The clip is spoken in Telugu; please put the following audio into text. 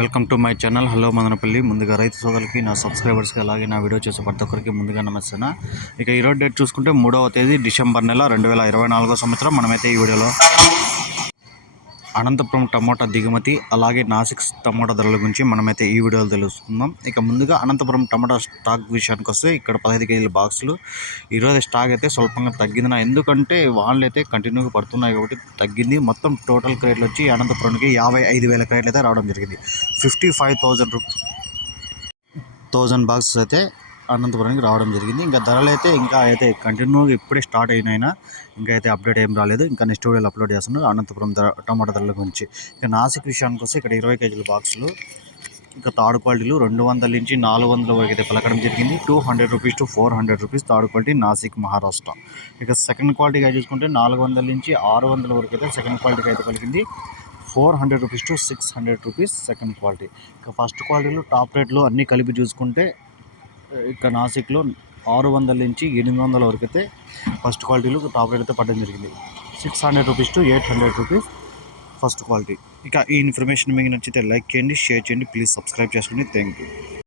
Welcome to my channel. Hello Madanapalle. ముందుగా రైతు సోదరులకి నా సబ్స్క్రైబర్స్కి అలాగే నా వీడియో చేసే ప్రతి ఒక్కరికి ముందుగా నమస్తే ఇక ఈరోజు డేట్ చూసుకుంటే మూడవ తేదీ డిసెంబర్ నెల రెండు వేల ఇరవై నాలుగో సంవత్సరం. మనమైతే ఈ వీడియోలో అనంతపురం టమోటా దిగుమతి అలాగే నాసిక్ టమోటా ధరల గురించి మనమైతే ఈ వీడియోలో తెలుసుకుందాం. ఇక ముందుగా అనంతపురం టమోటా స్టాక్ విషయానికి వస్తే ఇక్కడ పదహైదు కేజీల బాక్సులు. ఈరోజు స్టాక్ అయితే స్వల్పంగా తగ్గింది నా ఎందుకంటే వాళ్ళు అయితే కంటిన్యూగా పడుతున్నాయి కాబట్టి తగ్గింది. మొత్తం టోటల్ క్రేట్లు వచ్చి అనంతపురంకి యాభై ఐదు వేల క్రేట్లు అయితే రావడం జరిగింది. ఫిఫ్టీ ఫైవ్ థౌజండ్ రూ థౌజండ్ బాక్సెస్ అయితే అనంతపురానికి రావడం జరిగింది. ఇంకా ధరలు అయితే ఇంకా అయితే కంటిన్యూ ఇప్పుడే స్టార్ట్ అయినైనా ఇంకా అయితే అప్డేట్ ఏం రాలేదు. ఇంకా నెక్స్ట్ వీడియోలో అప్లోడ్ చేస్తున్నాను అనంతపురం ధర టమాటా ధరల గురించి. ఇంకా నాసిక్ విషయానికి వస్తే ఇక్కడ ఇరవై కేజీల బాక్సులు ఇంకా థర్డ్ క్వాలిటీలు రెండు వందల నుంచి నాలుగు వందల వరకు అయితే పలకడం జరిగింది. Two hundred rupees to four hundred rupees third quality Nashik Maharashtra. ఇక సెకండ్ క్వాలిటీగా చూసుకుంటే నాలుగు వందల నుంచి ఆరు వందల వరకు అయితే సెకండ్ క్వాలిటీకి అయితే పలికింది. Four hundred rupees to six hundred rupees second quality ఇక ఫస్ట్ క్వాలిటీలు టాప్ రేట్లు అన్నీ కలిపి చూసుకుంటే ఇక్కడ నాసిక్లో ఆరు వందల నుంచి ఎనిమిది వందల వరకు అయితే ఫస్ట్ క్వాలిటీలో టాప్ రేట్ అయితే పడడం జరిగింది. Six hundred rupees to eight hundred rupees first quality. ఇక ఈ ఇన్ఫర్మేషన్ మీకు నచ్చితే లైక్ చేయండి షేర్ చేయండి ప్లీజ్ సబ్స్క్రైబ్ చేసుకోండి థ్యాంక్ యూ.